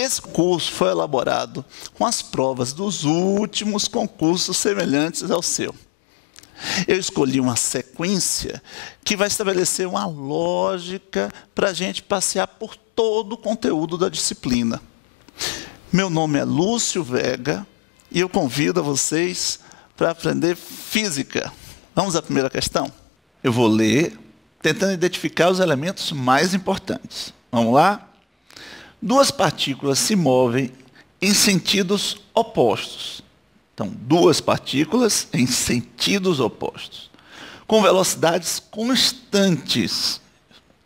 Esse curso foi elaborado com as provas dos últimos concursos semelhantes ao seu. Eu escolhi uma sequência que vai estabelecer uma lógica para a gente passear por todo o conteúdo da disciplina. Meu nome é Lúcio Vega e eu convido a vocês para aprender física. Vamos à primeira questão? Eu vou ler, tentando identificar os elementos mais importantes. Vamos lá? Duas partículas se movem em sentidos opostos. Então, duas partículas em sentidos opostos, com velocidades constantes.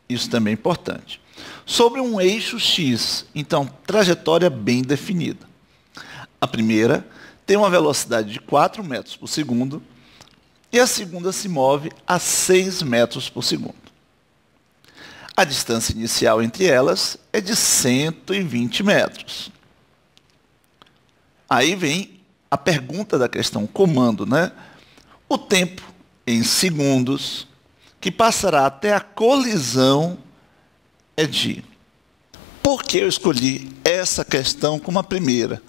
Isso também é importante. Sobre um eixo x, então, trajetória bem definida. A primeira tem uma velocidade de 4 metros por segundo e a segunda se move a 6 metros por segundo. A distância inicial entre elas é de 120 metros. Aí vem a pergunta da questão, comando, né? O tempo em segundos que passará até a colisão é de... Por que eu escolhi essa questão como a primeira?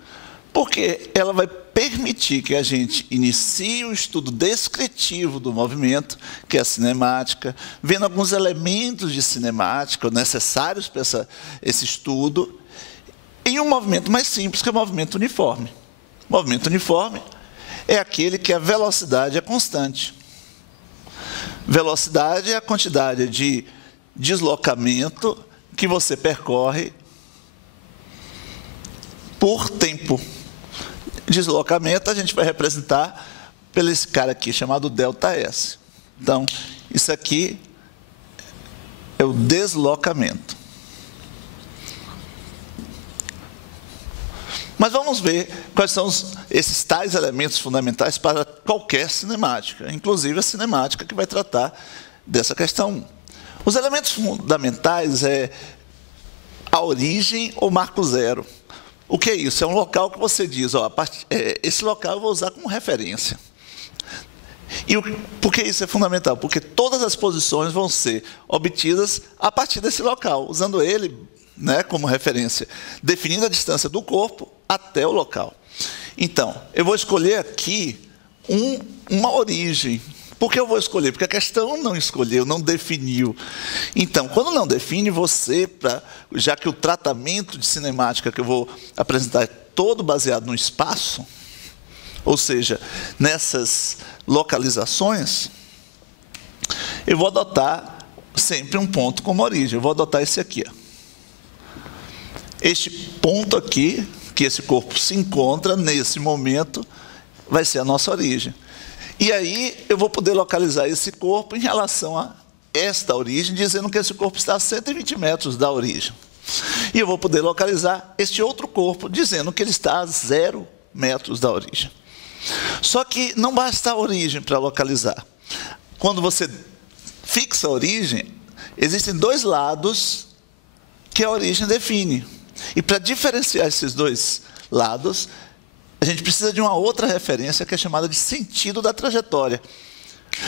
Porque ela vai permitir que a gente inicie o estudo descritivo do movimento, que é a cinemática, vendo alguns elementos de cinemática necessários para esse estudo, em um movimento mais simples, que é o movimento uniforme. O movimento uniforme é aquele que a velocidade é constante. Velocidade é a quantidade de deslocamento que você percorre por tempo. Deslocamento a gente vai representar pelo esse cara aqui, chamado ΔS. Então, isso aqui é o deslocamento. Mas vamos ver quais são esses tais elementos fundamentais para qualquer cinemática, inclusive a cinemática que vai tratar dessa questão. Os elementos fundamentais é a origem ou marco zero. O que é isso? É um local que você diz, ó, esse local eu vou usar como referência. E por que isso é fundamental? Porque todas as posições vão ser obtidas a partir desse local, usando ele, né, como referência, definindo a distância do corpo até o local. Então, eu vou escolher aqui uma origem. Por que eu vou escolher? Porque a questão não escolheu, não definiu. Então, quando não define, você, já que o tratamento de cinemática que eu vou apresentar é todo baseado no espaço, ou seja, nessas localizações, eu vou adotar sempre um ponto como origem. Eu vou adotar esse aqui. Ó. Este ponto aqui, que esse corpo se encontra nesse momento, vai ser a nossa origem. E aí eu vou poder localizar esse corpo em relação a esta origem, dizendo que esse corpo está a 120 metros da origem. E eu vou poder localizar este outro corpo, dizendo que ele está a 0 metros da origem. Só que não basta a origem para localizar. Quando você fixa a origem, existem dois lados que a origem define. E para diferenciar esses dois lados, a gente precisa de uma outra referência que é chamada de sentido da trajetória.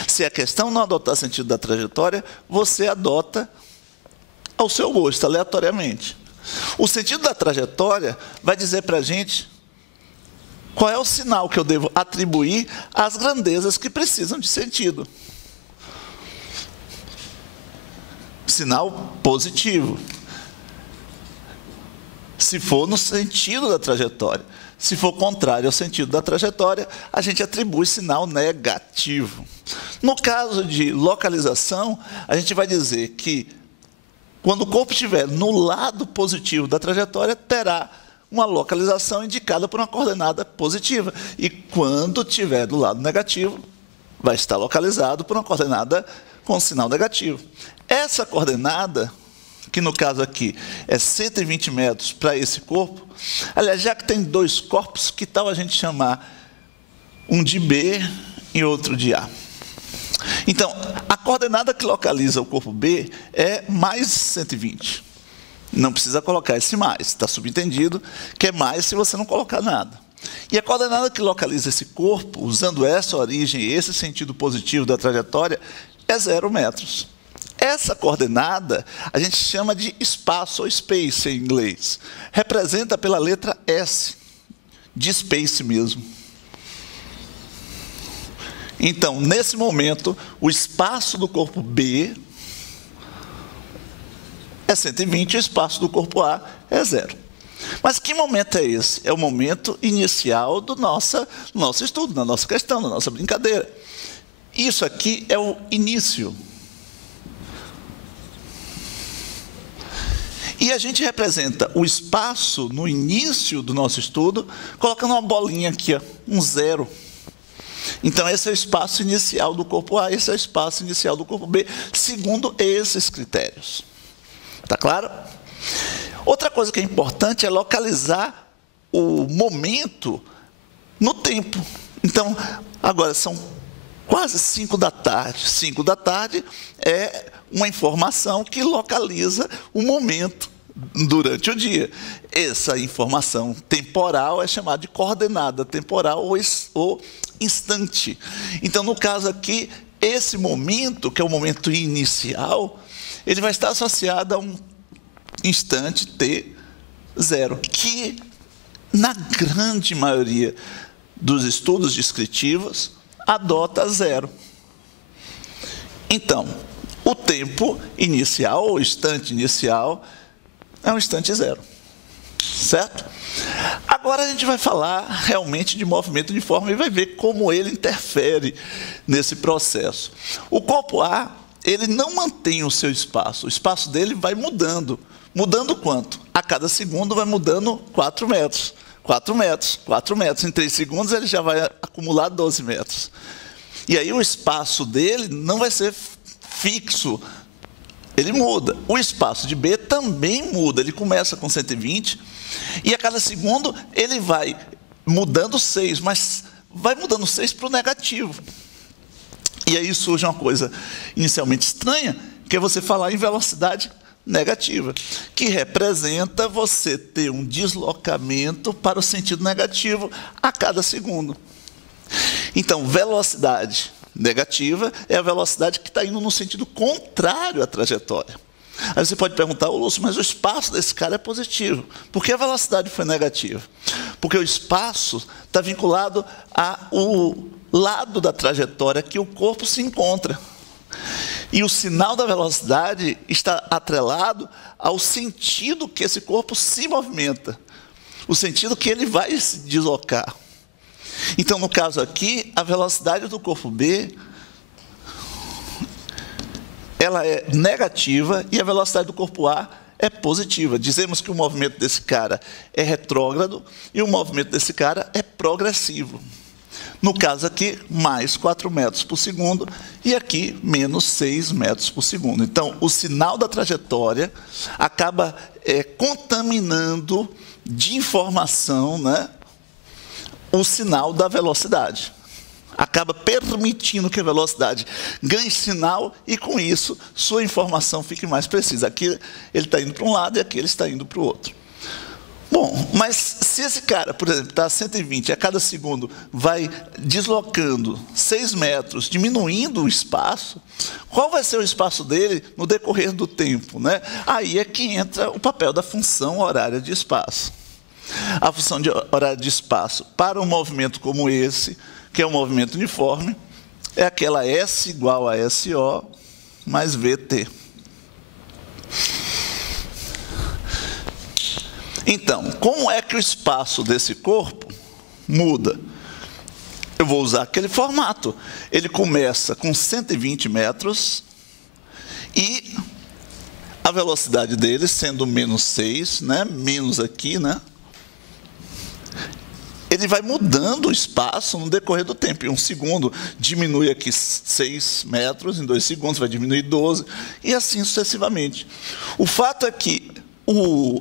Se a questão não adotar sentido da trajetória, você adota ao seu gosto, aleatoriamente. O sentido da trajetória vai dizer para a gente qual é o sinal que eu devo atribuir às grandezas que precisam de sentido. Sinal positivo. Se for no sentido da trajetória. Se for contrário ao sentido da trajetória, a gente atribui sinal negativo. No caso de localização, a gente vai dizer que, quando o corpo estiver no lado positivo da trajetória, terá uma localização indicada por uma coordenada positiva. E, quando estiver do lado negativo, vai estar localizado por uma coordenada com sinal negativo. Essa coordenada, que no caso aqui é 120 metros para esse corpo, aliás, já que tem dois corpos, que tal a gente chamar um de B e outro de A? Então, a coordenada que localiza o corpo B é mais 120. Não precisa colocar esse mais, está subentendido que é mais se você não colocar nada. E a coordenada que localiza esse corpo, usando essa origem e esse sentido positivo da trajetória, é 0 metros. Essa coordenada a gente chama de espaço ou space em inglês. Representa pela letra S, de space mesmo. Então, nesse momento, o espaço do corpo B é 120 e o espaço do corpo A é 0. Mas que momento é esse? É o momento inicial do nosso estudo, da nossa questão, da nossa brincadeira. Isso aqui é o início. E a gente representa o espaço no início do nosso estudo, colocando uma bolinha aqui, ó, um 0. Então, esse é o espaço inicial do corpo A, esse é o espaço inicial do corpo B, segundo esses critérios. Está claro? Outra coisa que é importante é localizar o momento no tempo. Então, agora são quase 5 da tarde. 5 da tarde é uma informação que localiza o momento durante o dia. Essa informação temporal é chamada de coordenada temporal ou instante. Então, no caso aqui, esse momento, que é o momento inicial, ele vai estar associado a um instante T0, que, na grande maioria dos estudos descritivos, adota 0. Então, o tempo inicial, ou instante inicial, é um instante 0. Certo? Agora a gente vai falar realmente de movimento uniforme e vai ver como ele interfere nesse processo. O corpo A, ele não mantém o seu espaço. O espaço dele vai mudando. Mudando quanto? A cada segundo vai mudando 4 metros. 4 metros, 4 metros. Em 3 segundos ele já vai acumular 12 metros. E aí o espaço dele não vai ser fixo. Ele muda. O espaço de B também muda. Ele começa com 120 e a cada segundo ele vai mudando 6, mas vai mudando 6 para o negativo. E aí surge uma coisa inicialmente estranha, que é você falar em velocidade negativa, que representa você ter um deslocamento para o sentido negativo a cada segundo. Então, velocidade negativa é a velocidade que está indo no sentido contrário à trajetória. Aí você pode perguntar, Lúcio, mas o espaço desse cara é positivo. Por que a velocidade foi negativa? Porque o espaço está vinculado ao lado da trajetória que o corpo se encontra. E o sinal da velocidade está atrelado ao sentido que esse corpo se movimenta, o sentido que ele vai se deslocar. Então, no caso aqui, a velocidade do corpo B, ela é negativa e a velocidade do corpo A é positiva. Dizemos que o movimento desse cara é retrógrado e o movimento desse cara é progressivo. No caso aqui, mais 4 metros por segundo e aqui, menos 6 metros por segundo. Então, o sinal da trajetória acaba contaminando de informação, né, o sinal da velocidade. Acaba permitindo que a velocidade ganhe sinal e, com isso, sua informação fique mais precisa. Aqui ele está indo para um lado e aqui ele está indo para o outro. Bom, mas se esse cara, por exemplo, está a 120, a cada segundo vai deslocando 6 metros, diminuindo o espaço, qual vai ser o espaço dele no decorrer do tempo, né? Aí é que entra o papel da função horária de espaço. A função de horária de espaço para um movimento como esse, que é um movimento uniforme, é aquela S igual a SO mais VT. Então, como é que o espaço desse corpo muda? Eu vou usar aquele formato. Ele começa com 120 metros e a velocidade dele, sendo menos 6, né? Menos aqui, né? Ele vai mudando o espaço no decorrer do tempo. Em 1 segundo, diminui aqui 6 metros, em 2 segundos vai diminuir 12, e assim sucessivamente. O fato é que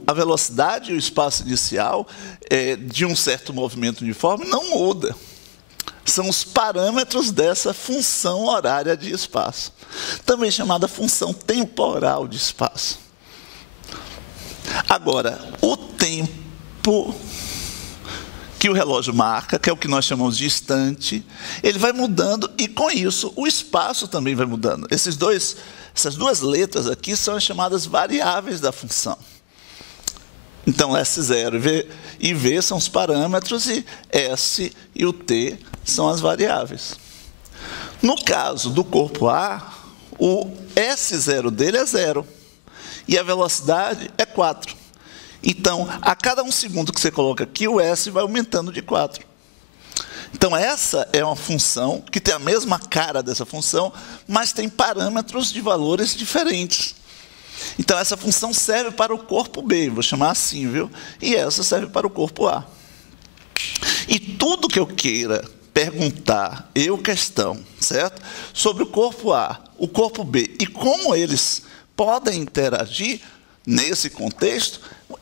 a velocidade e o espaço inicial de um certo movimento uniforme não muda. São os parâmetros dessa função horária de espaço, também chamada função temporal de espaço. Agora, o tempo que o relógio marca, que é o que nós chamamos de instante, ele vai mudando e, com isso, o espaço também vai mudando. Essas Essas duas letras aqui são as chamadas variáveis da função. Então, S0 e V são os parâmetros e S e o T são as variáveis. No caso do corpo A, o S0 dele é 0 e a velocidade é 4. Então, a cada 1 segundo que você coloca aqui, o S vai aumentando de 4. Então, essa é uma função que tem a mesma cara dessa função, mas tem parâmetros de valores diferentes. Então, essa função serve para o corpo B, vou chamar assim, viu? E essa serve para o corpo A. E tudo que eu queira perguntar, questão, certo? Sobre o corpo A, o corpo B e como eles podem interagir nesse contexto,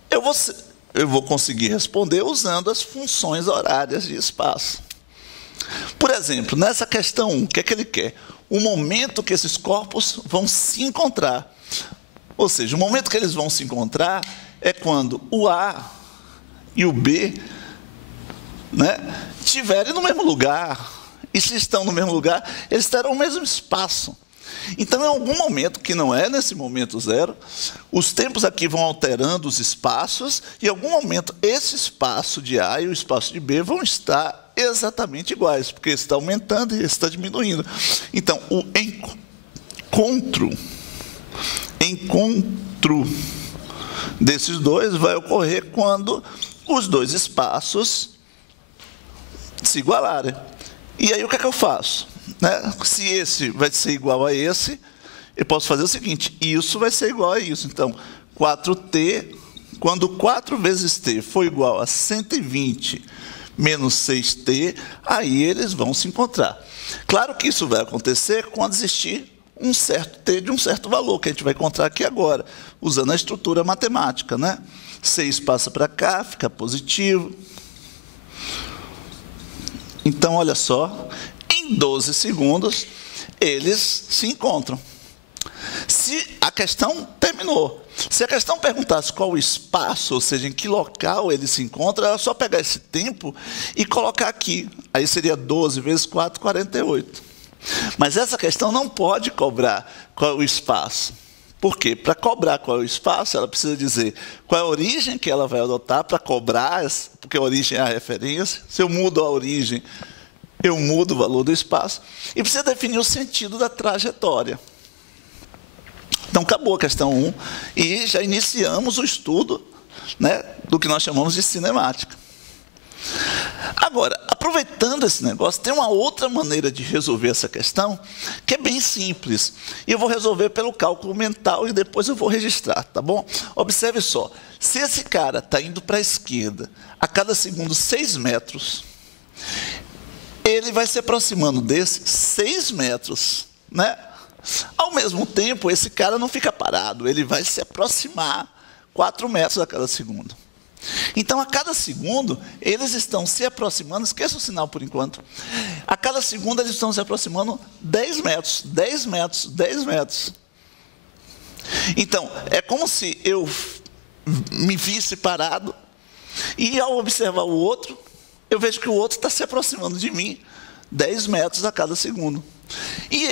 eu vou conseguir responder usando as funções horárias de espaço. Por exemplo, nessa questão 1, o que é que ele quer? O momento que esses corpos vão se encontrar. Ou seja, o momento que eles vão se encontrar é quando o A e o B, né, estiverem no mesmo lugar. E se estão no mesmo lugar, eles terão o mesmo espaço. Então, em algum momento, que não é nesse momento 0, os tempos aqui vão alterando os espaços, e em algum momento, esse espaço de A e o espaço de B vão estar exatamente iguais, porque esse está aumentando e esse está diminuindo. Então, o encontro desses dois vai ocorrer quando os dois espaços se igualarem. E aí, o que é que eu faço? Né? Se esse vai ser igual a esse, eu posso fazer o seguinte, isso vai ser igual a isso. Então, 4t, quando 4 vezes t for igual a 120 menos 6t, aí eles vão se encontrar. Claro que isso vai acontecer quando existir um certo t de um certo valor, que a gente vai encontrar aqui agora, usando a estrutura matemática, né? 6 passa para cá, fica positivo. Então, olha só, em 12 segundos, eles se encontram. Se a questão terminou, se a questão perguntasse qual o espaço, ou seja, em que local ele se encontra, era só pegar esse tempo e colocar aqui. Aí seria 12 vezes 4, 48. Mas essa questão não pode cobrar qual é o espaço. Por quê? Para cobrar qual é o espaço, ela precisa dizer qual é a origem que ela vai adotar para cobrar, porque a origem é a referência. Se eu mudo a origem, eu mudo o valor do espaço. E precisa definir o sentido da trajetória. Então, acabou a questão 1 e já iniciamos o estudo, né, do que nós chamamos de cinemática. Agora, aproveitando esse negócio, tem uma outra maneira de resolver essa questão, que é bem simples. E eu vou resolver pelo cálculo mental e depois eu vou registrar, tá bom? Observe só, se esse cara está indo para a esquerda a cada segundo 6 metros, ele vai se aproximando desses 6 metros, né? Ao mesmo tempo, esse cara não fica parado, ele vai se aproximar 4 metros a cada segundo. Então, a cada segundo, eles estão se aproximando, esqueça o sinal por enquanto, a cada segundo eles estão se aproximando 10 metros, 10 metros, 10 metros. Então, é como se eu me visse parado, e ao observar o outro, eu vejo que o outro está se aproximando de mim 10 metros a cada segundo. E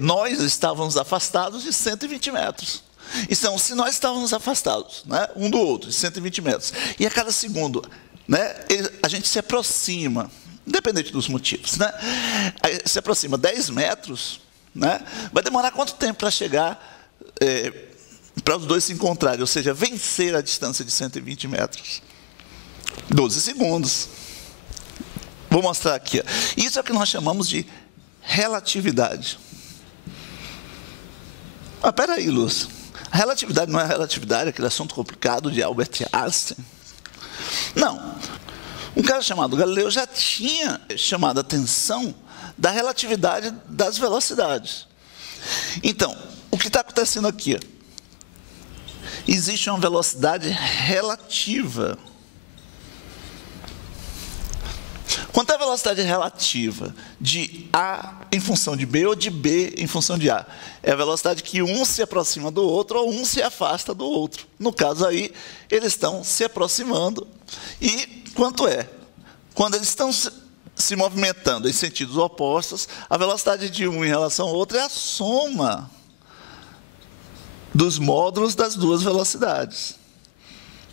nós estávamos afastados de 120 metros. Então, se nós estávamos afastados, né, um do outro, de 120 metros, e a cada segundo, né, a gente se aproxima, independente dos motivos, né, se aproxima 10 metros, né, vai demorar quanto tempo para chegar, para os dois se encontrarem, ou seja, vencer a distância de 120 metros? 12 segundos. Vou mostrar aqui. Isso é o que nós chamamos de relatividade. Ah, peraí, Lúcio. A relatividade não é a relatividade, aquele assunto complicado de Albert Einstein. Não. Um cara chamado Galileu já tinha chamado a atenção da relatividade das velocidades. Então, o que está acontecendo aqui? Existe uma velocidade relativa. Quanto à velocidade relativa de A em função de B ou de B em função de A? É a velocidade que um se aproxima do outro ou um se afasta do outro. No caso aí, eles estão se aproximando. E quanto é? Quando eles estão se movimentando em sentidos opostos, a velocidade de um em relação ao outro é a soma dos módulos das duas velocidades.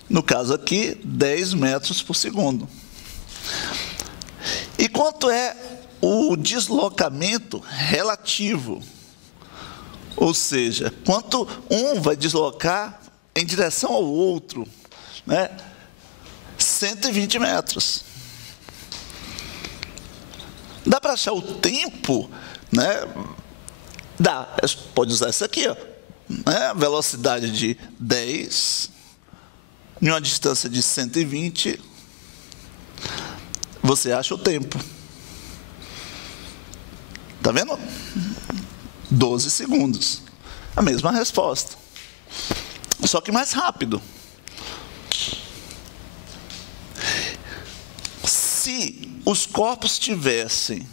No caso aqui, 10 metros por segundo. E quanto é o deslocamento relativo? Ou seja, quanto um vai deslocar em direção ao outro, né? 120 metros. Dá para achar o tempo, né? Dá, pode usar isso aqui, ó, né? Velocidade de 10, em uma distância de 120, você acha o tempo. Está vendo? 12 segundos. A mesma resposta. Só que mais rápido. Se os corpos estivessem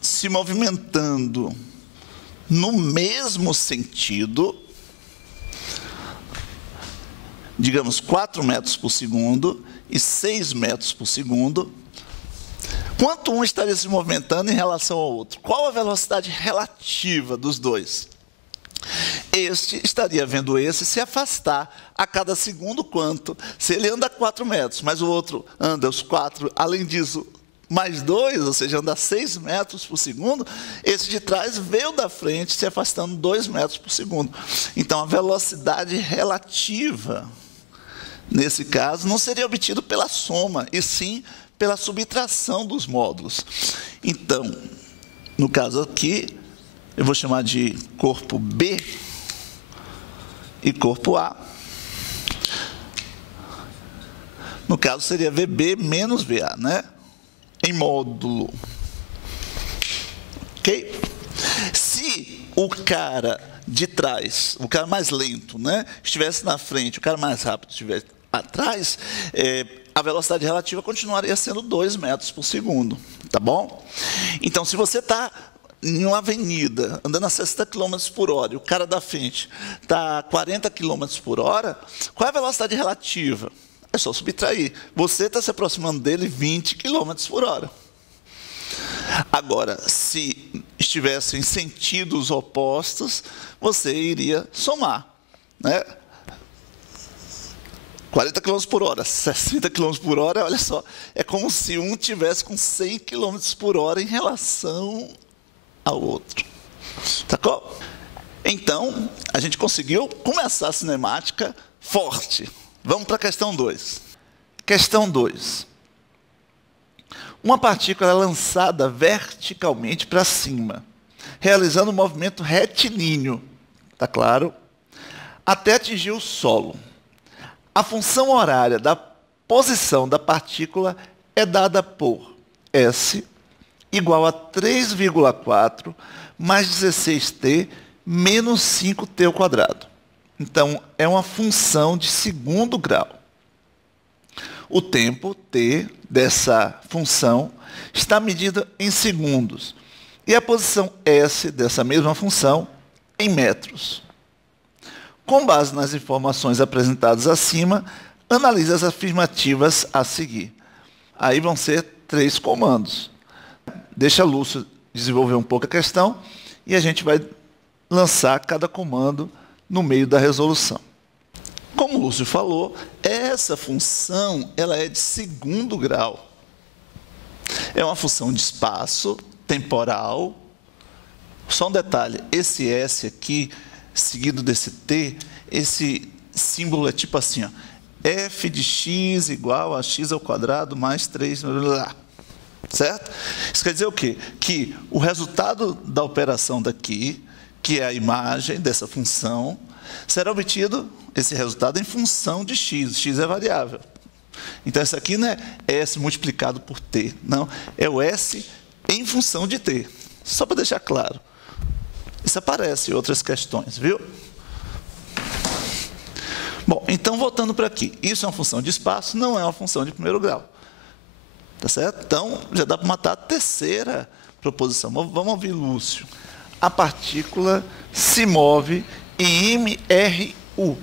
se movimentando no mesmo sentido, digamos 4 metros por segundo e 6 metros por segundo, quanto um estaria se movimentando em relação ao outro? Qual a velocidade relativa dos dois? Este estaria vendo esse se afastar a cada segundo quanto? Se ele anda 4 metros, mas o outro anda os 4, além disso, mais 2, ou seja, anda 6 metros por segundo, esse de trás veio da frente se afastando 2 metros por segundo. Então, a velocidade relativa, nesse caso, não seria obtida pela soma, e sim pela subtração dos módulos. Então, no caso aqui, eu vou chamar de corpo B e corpo A. No caso, seria VB menos VA, né? Em módulo. Ok? Se o cara de trás, o cara mais lento, né, estivesse na frente, o cara mais rápido estivesse atrás, a velocidade relativa continuaria sendo 2 metros por segundo, tá bom? Então, se você está em uma avenida, andando a 60 km por hora, e o cara da frente está a 40 km por hora, qual é a velocidade relativa? É só subtrair. Você está se aproximando dele 20 km por hora. Agora, se estivesse em sentidos opostos, você iria somar, né? 40 km por hora, 60 km por hora, olha só, é como se um tivesse com 100 km por hora em relação ao outro. Sacou? Então, a gente conseguiu começar a cinemática forte. Vamos para a questão 2. Questão 2. Uma partícula é lançada verticalmente para cima, realizando um movimento retilíneo, tá claro? Até atingir o solo. A função horária da posição da partícula é dada por S igual a 3,4 mais 16t menos 5t ao quadrado. Então, é uma função de segundo grau. O tempo, t, dessa função está medido em segundos. E a posição S dessa mesma função em metros. Com base nas informações apresentadas acima, analise as afirmativas a seguir. Aí vão ser 3 comandos. Deixa Lúcio desenvolver um pouco a questão e a gente vai lançar cada comando no meio da resolução. Como o Lúcio falou, essa função ela é de segundo grau. É uma função de espaço temporal. Só um detalhe, esse S aqui, seguido desse T, esse símbolo é tipo assim, ó, f de x igual a x ao quadrado mais 3, certo? Isso quer dizer o quê? Que o resultado da operação daqui, que é a imagem dessa função, será obtido, esse resultado, em função de x. X é variável. Então, isso aqui não é S multiplicado por T. Não, é o S em função de T. Só para deixar claro. Isso aparece em outras questões, viu? Bom, então, voltando para aqui. Isso é uma função de espaço, não é uma função de primeiro grau. Tá certo? Então, já dá para matar a terceira proposição. Vamos ouvir Lúcio. A partícula se move em MRU,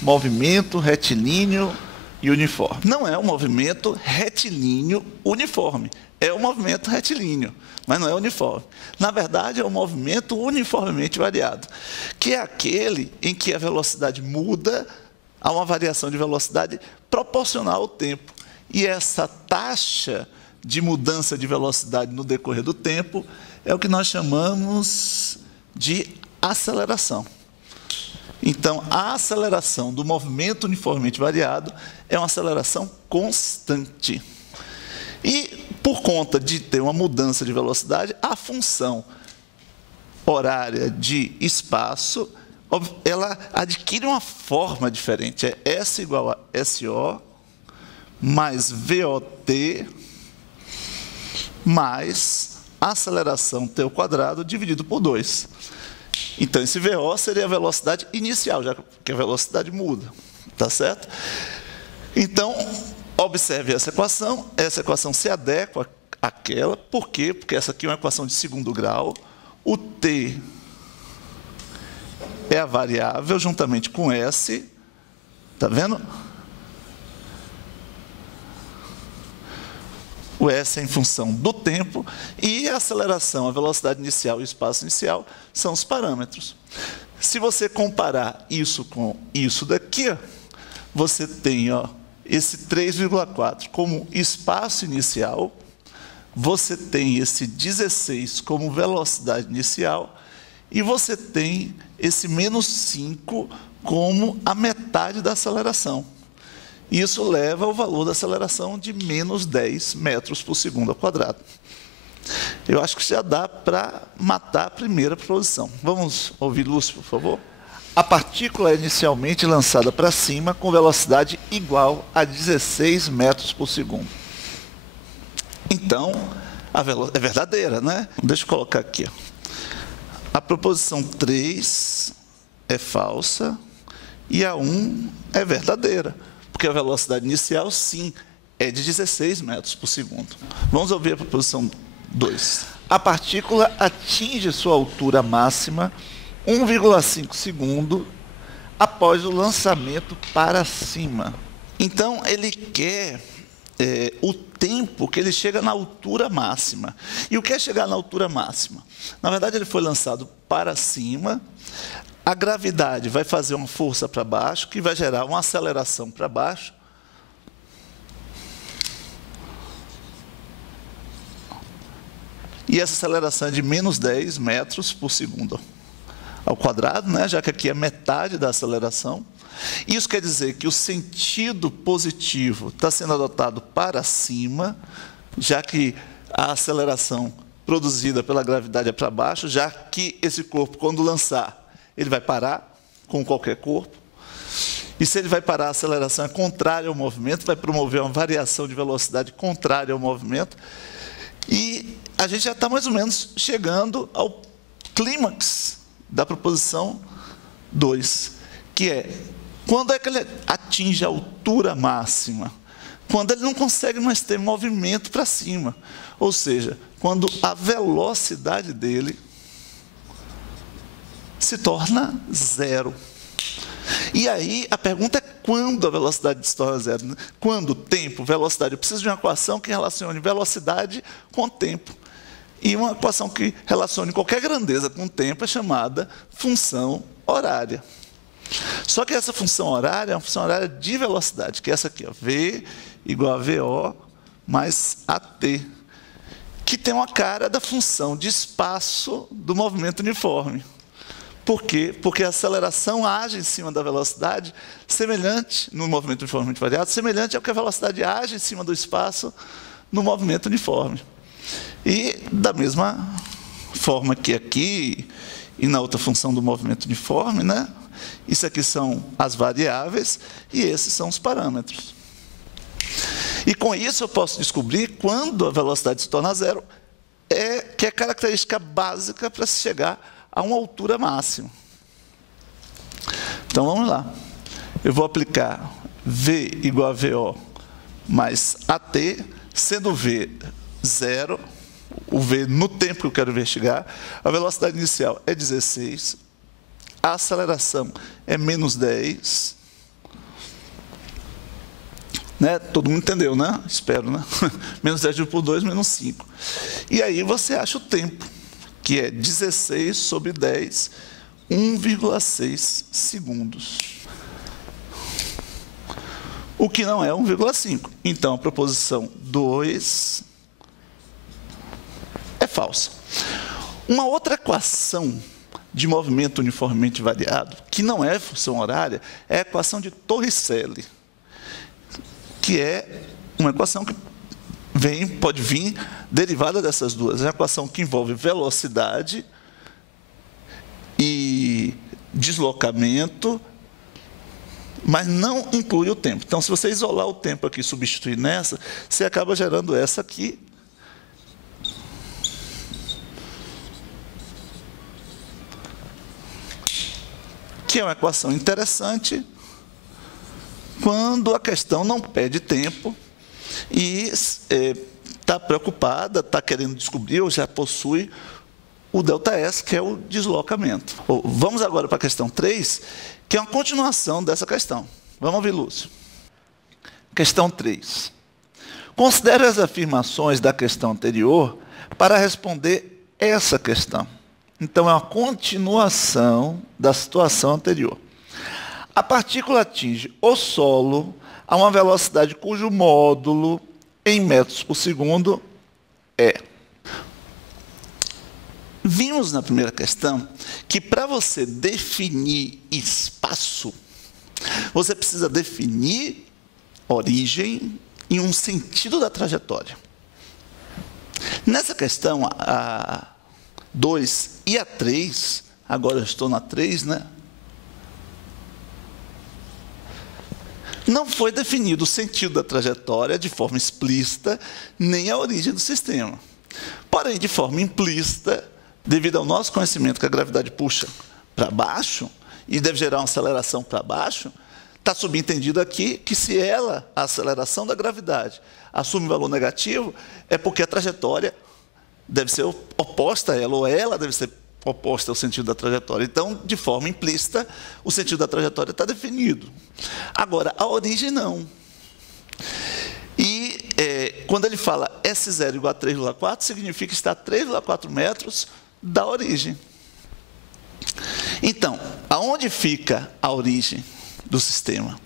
movimento retilíneo e uniforme. Não é um movimento retilíneo uniforme, é um movimento retilíneo, mas não é uniforme. Na verdade, é um movimento uniformemente variado, que é aquele em que a velocidade muda a uma variação de velocidade proporcional ao tempo. E essa taxa de mudança de velocidade no decorrer do tempo é o que nós chamamos de aceleração. Então, a aceleração do movimento uniformemente variado é uma aceleração constante. E, por conta de ter uma mudança de velocidade, a função horária de espaço, ela adquire uma forma diferente. É S igual a SO mais VOT mais aceleração T ao quadrado dividido por 2. Então, esse VO seria a velocidade inicial, já que a velocidade muda. Tá certo? Então, observe essa equação se adequa àquela, por quê? Porque essa aqui é uma equação de segundo grau, o T é a variável juntamente com S, tá vendo? O S é em função do tempo e a aceleração, a velocidade inicial e o espaço inicial são os parâmetros. Se você comparar isso com isso daqui, ó, você tem esse 3,4 como espaço inicial, você tem esse 16 como velocidade inicial e você tem esse menos 5 como a metade da aceleração. Isso leva ao valor da aceleração de menos 10 metros por segundo ao quadrado. Eu acho que já dá para matar a primeira proposição. Vamos ouvir Lúcio, por favor? A partícula é inicialmente lançada para cima com velocidade igual a 16 metros por segundo. Então, é verdadeira, né? Deixa eu colocar aqui. A proposição 3 é falsa e a 1 é verdadeira. Porque a velocidade inicial, sim, é de 16 metros por segundo. Vamos ouvir a proposição 2. A partícula atinge sua altura máxima 1,5 segundo após o lançamento para cima. Então, ele quer o tempo que ele chega na altura máxima. E o que é chegar na altura máxima? Na verdade, ele foi lançado para cima. A gravidade vai fazer uma força para baixo, que vai gerar uma aceleração para baixo. E essa aceleração é de menos 10 metros por segundo ao quadrado, né? Já que aqui é metade da aceleração. Isso quer dizer que o sentido positivo está sendo adotado para cima, já que a aceleração produzida pela gravidade é para baixo, já que esse corpo, quando lançar, ele vai parar, com qualquer corpo. E se ele vai parar, a aceleração é contrária ao movimento, vai promover uma variação de velocidade contrária ao movimento. E a gente já está mais ou menos chegando ao clímax da proposição 2, que é, quando é que ele atinge a altura máxima? Quando ele não consegue mais ter movimento para cima. Ou seja, quando a velocidade dele se torna zero. E aí, a pergunta é quando a velocidade se torna zero? Né? Quando? Tempo, velocidade. Eu preciso de uma equação que relacione velocidade com tempo. E uma equação que relacione qualquer grandeza com tempo é chamada função horária. Só que essa função horária é uma função horária de velocidade, que é essa aqui, ó, V igual a VO mais AT, que tem uma cara da função de espaço do movimento uniforme. Por quê? Porque a aceleração age em cima da velocidade, semelhante, no movimento uniformemente variado, semelhante ao que a velocidade age em cima do espaço no movimento uniforme. E, da mesma forma que aqui, e na outra função do movimento uniforme, né? Isso aqui são as variáveis, e esses são os parâmetros. E, com isso, eu posso descobrir quando a velocidade se torna zero, que é a característica básica para se chegar a uma altura máxima. Então, vamos lá. Eu vou aplicar V igual a VO mais AT, sendo V zero, o V no tempo que eu quero investigar, a velocidade inicial é 16, a aceleração é menos 10, Né? Todo mundo entendeu, né? Espero, né? Menos 10 dividido por 2, menos 5. E aí você acha o tempo, que é 16 sobre 10, 1,6 segundos. O que não é 1,5. Então, a proposição 2 é falsa. Uma outra equação de movimento uniformemente variado, que não é função horária, é a equação de Torricelli, que é uma equação que pode vir derivada dessas duas. É uma equação que envolve velocidade e deslocamento, mas não inclui o tempo. Então, se você isolar o tempo aqui e substituir nessa, você acaba gerando essa aqui. Que é uma equação interessante quando a questão não pede tempo e está preocupada, está querendo descobrir ou já possui o ΔS, que é o deslocamento. Vamos agora para a questão 3, que é uma continuação dessa questão. Vamos ouvir, Lúcio. Questão 3. Considere as afirmações da questão anterior para responder essa questão. Então, é uma continuação da situação anterior. A partícula atinge o solo a uma velocidade cujo módulo em metros por segundo é. Vimos na primeira questão que para você definir espaço, você precisa definir origem e um sentido da trajetória. Nessa questão, a 2 e a 3, agora eu estou na 3, né? Não foi definido o sentido da trajetória de forma explícita, nem a origem do sistema. Porém, de forma implícita, devido ao nosso conhecimento que a gravidade puxa para baixo e deve gerar uma aceleração para baixo, está subentendido aqui que se a aceleração da gravidade, assume um valor negativo, é porque a trajetória deve ser oposta a ela, ou ela deve ser oposta ao sentido da trajetória. Então, de forma implícita, o sentido da trajetória está definido. Agora, a origem não. E quando ele fala S0 igual a 3,4, significa que está a 3,4 metros da origem. Então, aonde fica a origem do sistema?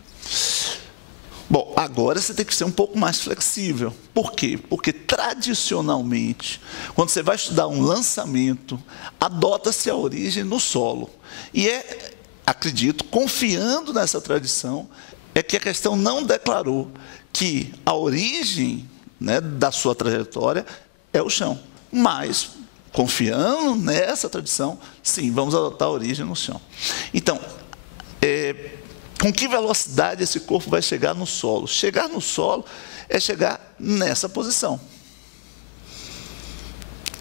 Bom, agora você tem que ser um pouco mais flexível. Por quê? Porque, tradicionalmente, quando você vai estudar um lançamento, adota-se a origem no solo. E acredito, confiando nessa tradição, é que a questão não declarou que a origem, né, da sua trajetória é o chão. Mas, confiando nessa tradição, sim, vamos adotar a origem no chão. Então, com que velocidade esse corpo vai chegar no solo? Chegar no solo é chegar nessa posição.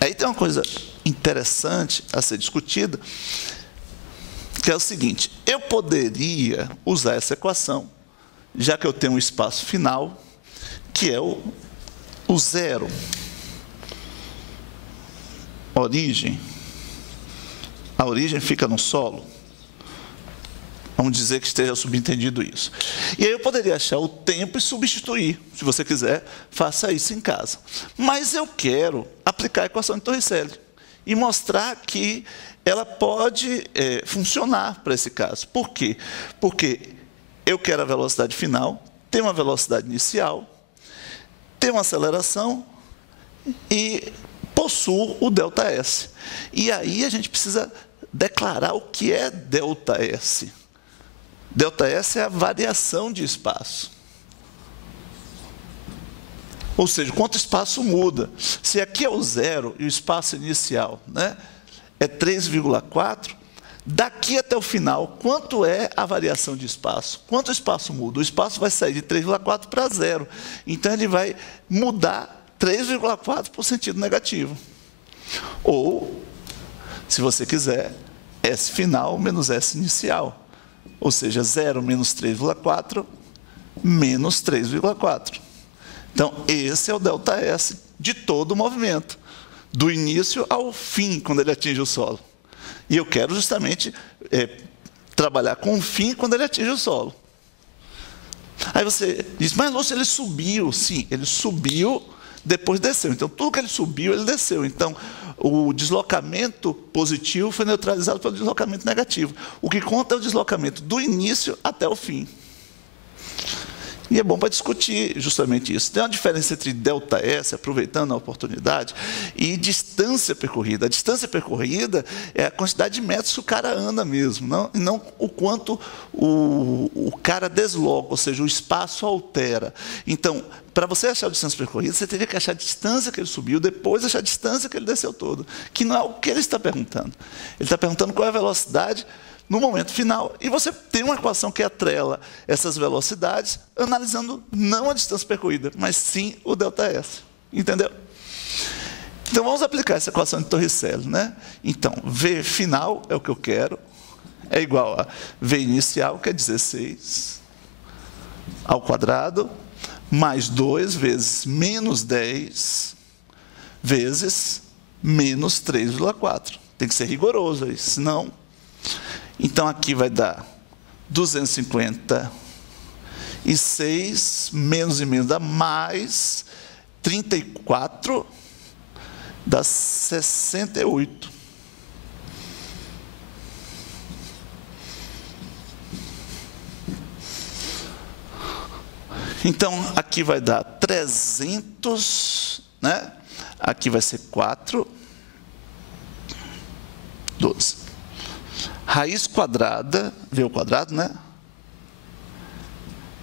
Aí tem uma coisa interessante a ser discutida, que é o seguinte: eu poderia usar essa equação, já que eu tenho um espaço final, que é o zero. Origem. A origem fica no solo. Vamos dizer que esteja subentendido isso. E aí eu poderia achar o tempo e substituir. Se você quiser, faça isso em casa. Mas eu quero aplicar a equação de Torricelli e mostrar que ela pode funcionar para esse caso. Por quê? Porque eu quero a velocidade final, ter uma velocidade inicial, ter uma aceleração e possuo o ΔS. E aí a gente precisa declarar o que é ΔS. ΔS é a variação de espaço. Ou seja, quanto espaço muda. Se aqui é o zero e o espaço inicial, né, é 3,4, daqui até o final, quanto é a variação de espaço? Quanto o espaço muda? O espaço vai sair de 3,4 para zero. Então, ele vai mudar 3,4 para o sentido negativo. Ou, se você quiser, S final menos S inicial. Ou seja, 0 menos 3,4 menos 3,4. Então, esse é o ΔS de todo o movimento, do início ao fim, quando ele atinge o solo. E eu quero justamente trabalhar com o fim quando ele atinge o solo. Aí você diz, mas Lúcio, ele subiu. Sim, ele subiu, depois desceu. Então, tudo que ele subiu, ele desceu. Então, o deslocamento positivo foi neutralizado pelo deslocamento negativo. O que conta é o deslocamento do início até o fim. E é bom para discutir justamente isso. Tem uma diferença entre ΔS, aproveitando a oportunidade, e distância percorrida. A distância percorrida é a quantidade de metros que o cara anda mesmo, não o quanto o cara desloca, ou seja, o espaço altera. Então, para você achar a distância percorrida, você teria que achar a distância que ele subiu, depois achar a distância que ele desceu todo, que não é o que ele está perguntando. Ele está perguntando qual é a velocidade no momento final, e você tem uma equação que atrela essas velocidades, analisando não a distância percorrida, mas sim o ΔS. Entendeu? Então, vamos aplicar essa equação de Torricelli, né? Então, V final é o que eu quero, é igual a V inicial, que é 16, ao quadrado, mais 2 vezes menos 10, vezes menos 3,4. Tem que ser rigoroso aí, senão... Então, aqui vai dar 256, menos e menos dá mais 34, dá 68. Então, aqui vai dar 300, né? Aqui vai ser 4, 12. Raiz quadrada, V ao quadrado, né?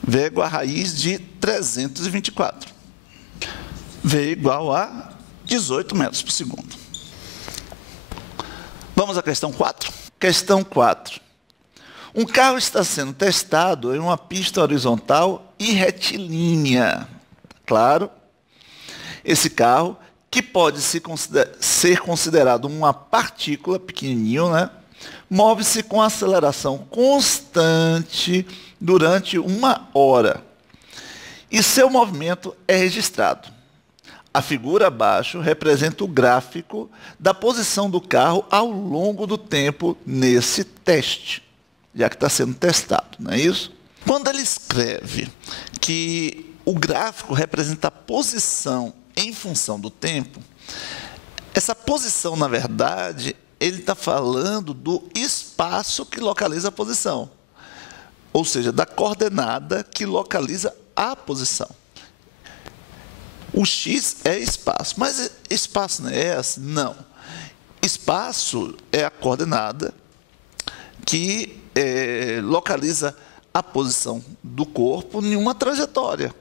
V é igual a raiz de 324. V é igual a 18 metros por segundo. Vamos à questão 4? Questão 4. Um carro está sendo testado em uma pista horizontal e retilínea. Claro, esse carro, que pode ser considerado uma partícula pequenininho, né? Move-se com aceleração constante durante 1 hora. E seu movimento é registrado. A figura abaixo representa o gráfico da posição do carro ao longo do tempo nesse teste, já que está sendo testado, não é isso? Quando ele escreve que o gráfico representa a posição em função do tempo, essa posição, na verdade, ele está falando do espaço que localiza a posição, ou seja, da coordenada que localiza a posição. O x é espaço, mas espaço não é essa? Não. Espaço é a coordenada que localiza a posição do corpo em uma trajetória.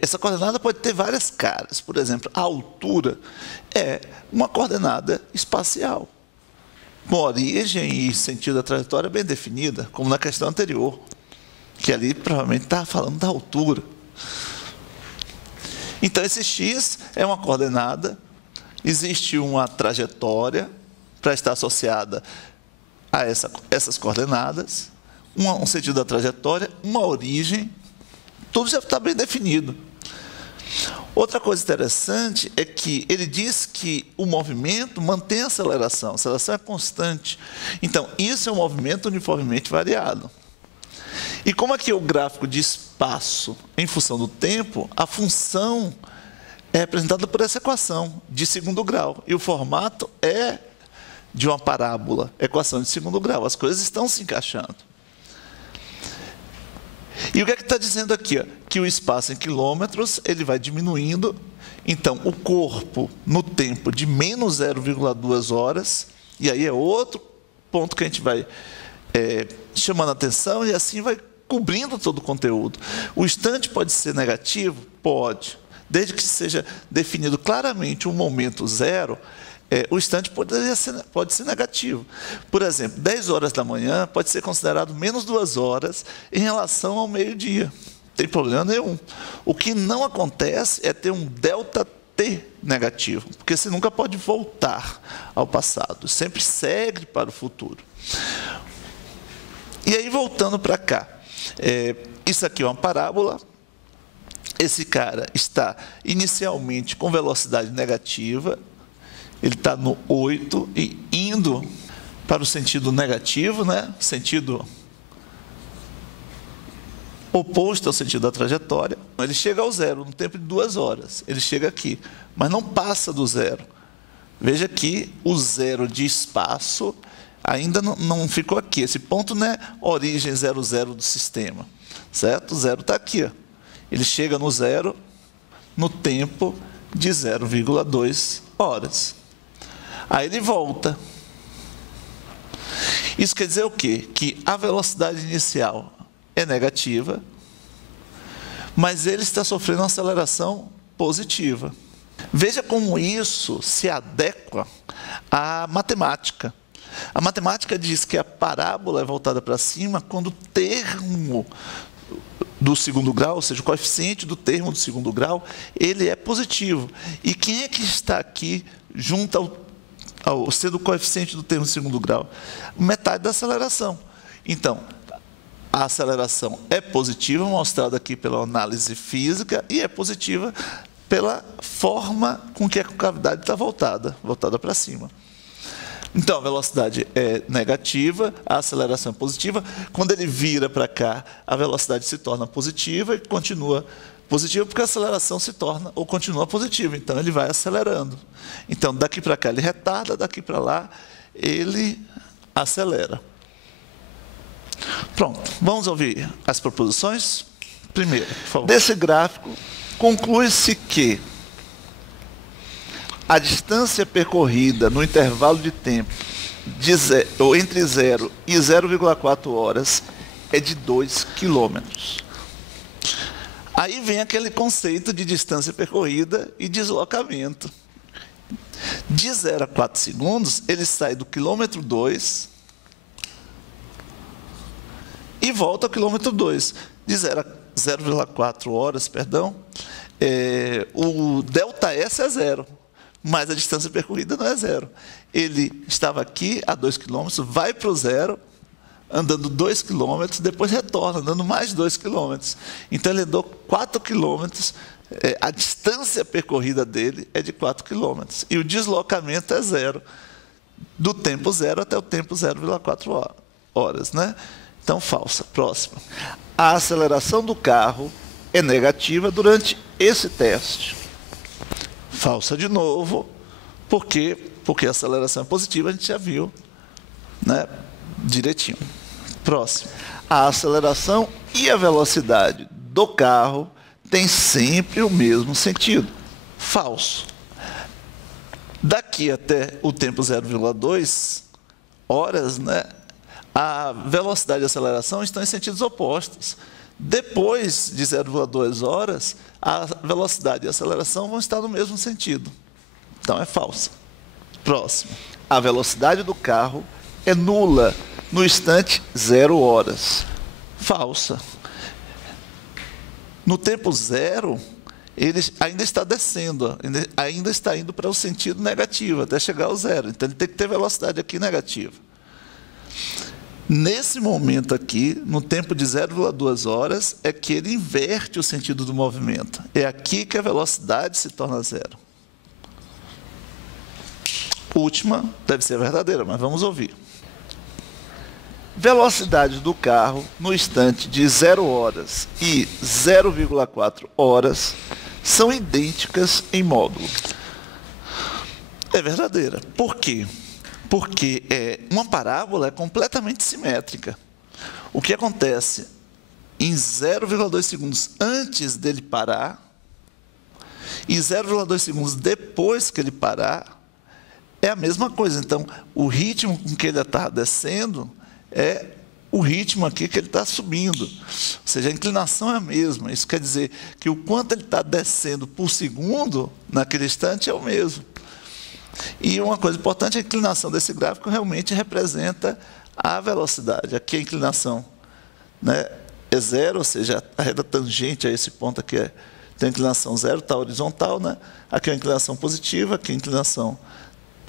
Essa coordenada pode ter várias caras. Por exemplo, a altura é uma coordenada espacial, com origem e sentido da trajetória bem definida, como na questão anterior, que ali provavelmente estava falando da altura. Então, esse x é uma coordenada, existe uma trajetória para estar associada a essas coordenadas, um sentido da trajetória, uma origem, tudo já está bem definido. Outra coisa interessante é que ele diz que o movimento mantém a aceleração é constante. Então, isso é um movimento uniformemente variado. E como aqui é o gráfico de espaço em função do tempo, a função é representada por essa equação de segundo grau. E o formato é de uma parábola, equação de segundo grau. As coisas estão se encaixando. E o que é que está dizendo aqui? Ó? Que o espaço em quilômetros ele vai diminuindo. Então, o corpo, no tempo de menos 0,2 horas, e aí é outro ponto que a gente vai chamando a atenção, e assim vai cobrindo todo o conteúdo. O instante pode ser negativo? Pode. Desde que seja definido claramente um momento zero, o instante pode ser negativo. Por exemplo, 10 horas da manhã pode ser considerado menos 2 horas em relação ao meio-dia. Não tem problema nenhum. O que não acontece é ter um ΔT negativo, porque você nunca pode voltar ao passado, sempre segue para o futuro. E aí, voltando para cá, isso aqui é uma parábola. Esse cara está inicialmente com velocidade negativa, ele está no 8 e indo para o sentido negativo, né? Sentido oposto ao sentido da trajetória. Ele chega ao zero no tempo de 2 horas. Ele chega aqui, mas não passa do zero. Veja que o zero de espaço ainda não ficou aqui. Esse ponto não é origem 00 do sistema, certo? O zero está aqui. Ó. Ele chega no zero no tempo de 0,2 horas. Aí ele volta. Isso quer dizer o quê? Que a velocidade inicial é negativa, mas ele está sofrendo uma aceleração positiva. Veja como isso se adequa à matemática. A matemática diz que a parábola é voltada para cima quando o termo do segundo grau, ou seja, o coeficiente do termo do segundo grau, ele é positivo. E quem é que está aqui junto ao sendo o coeficiente do termo do segundo grau? Metade da aceleração. Então, a aceleração é positiva, mostrada aqui pela análise física, e é positiva pela forma com que a cavidade está voltada para cima. Então, a velocidade é negativa, a aceleração é positiva. Quando ele vira para cá, a velocidade se torna positiva e continua positiva, porque a aceleração se torna ou continua positiva. Então, ele vai acelerando. Então, daqui para cá ele retarda, daqui para lá ele acelera. Pronto, vamos ouvir as proposições? Primeiro, por favor. Desse gráfico, conclui-se que a distância percorrida no intervalo de tempo entre 0 e 0,4 horas é de 2 quilômetros. Aí vem aquele conceito de distância percorrida e deslocamento. De 0 a 4 segundos, ele sai do quilômetro 2 e volta ao quilômetro 2. De 0 a 0,4 horas, perdão, o ΔS é 0, mas a distância percorrida não é 0. Ele estava aqui a 2 km, vai para o 0, andando 2 km, depois retorna, andando mais 2 km. Então, ele andou 4 km, a distância percorrida dele é de 4 km. E o deslocamento é 0, do tempo 0 até o tempo 0,4 horas, né? Então, falsa. Próximo. A aceleração do carro é negativa durante esse teste. Falsa de novo. Por quê? Porque a aceleração é positiva, a gente já viu, né, direitinho. Próximo. A aceleração e a velocidade do carro têm sempre o mesmo sentido. Falso. Daqui até o tempo 0,2 horas, né, a velocidade e a aceleração estão em sentidos opostos. Depois de 0,2 horas, a velocidade e a aceleração vão estar no mesmo sentido. Então, é falsa. Próximo. A velocidade do carro é nula no instante 0 horas. Falsa. No tempo 0, ele ainda está descendo, ainda está indo para o sentido negativo, até chegar ao 0. Então, ele tem que ter velocidade aqui negativa. Nesse momento aqui, no tempo de 0,2 horas, é que ele inverte o sentido do movimento. É aqui que a velocidade se torna 0. Última deve ser verdadeira, mas vamos ouvir. Velocidade do carro no instante de 0 horas e 0,4 horas são idênticas em módulo. É verdadeira. Por quê? Porque uma parábola é completamente simétrica. O que acontece em 0,2 segundos antes dele parar e 0,2 segundos depois que ele parar é a mesma coisa. Então, o ritmo com que ele está descendo é o ritmo aqui que ele está subindo. Ou seja, a inclinação é a mesma. Isso quer dizer que o quanto ele está descendo por segundo naquele instante é o mesmo. E uma coisa importante, a inclinação desse gráfico realmente representa a velocidade. Aqui a inclinação, né, é 0, ou seja, a reta tangente a esse ponto aqui tem a inclinação 0, está horizontal, né? Aqui é a inclinação positiva, aqui é a inclinação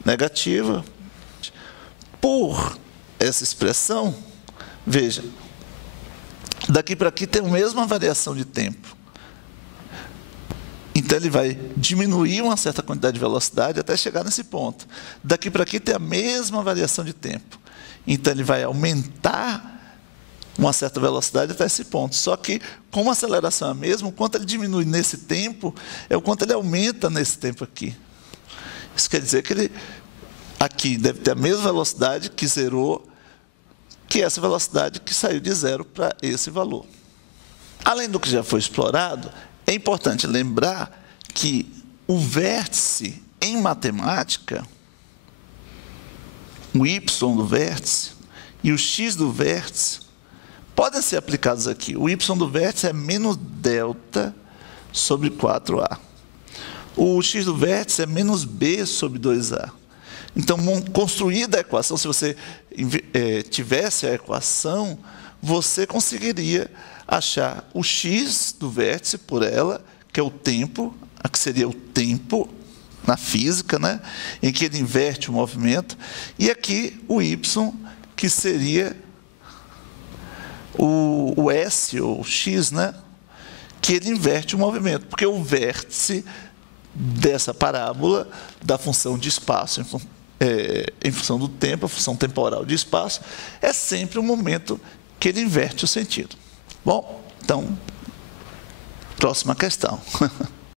negativa. Por essa expressão, veja, daqui para aqui tem a mesma variação de tempo. Então, ele vai diminuir uma certa quantidade de velocidade até chegar nesse ponto. Daqui para aqui tem a mesma variação de tempo. Então, ele vai aumentar uma certa velocidade até esse ponto. Só que, como a aceleração é a mesma, o quanto ele diminui nesse tempo é o quanto ele aumenta nesse tempo aqui. Isso quer dizer que ele aqui deve ter a mesma velocidade que zerou, que essa velocidade que saiu de zero para esse valor. Além do que já foi explorado, é importante lembrar que o vértice em matemática, o y do vértice e o x do vértice, podem ser aplicados aqui. O y do vértice é menos delta sobre 4a. O x do vértice é menos b sobre 2a. Então, construída a equação, se você tivesse a equação, você conseguiria achar o x do vértice por ela, que é o tempo, que seria o tempo na física, né, em que ele inverte o movimento, e aqui o y, que seria o s, ou x, né, que ele inverte o movimento, porque o vértice dessa parábola da função de espaço em função do tempo, a função temporal de espaço, é sempre um momento que ele inverte o sentido. Bom, então, próxima questão.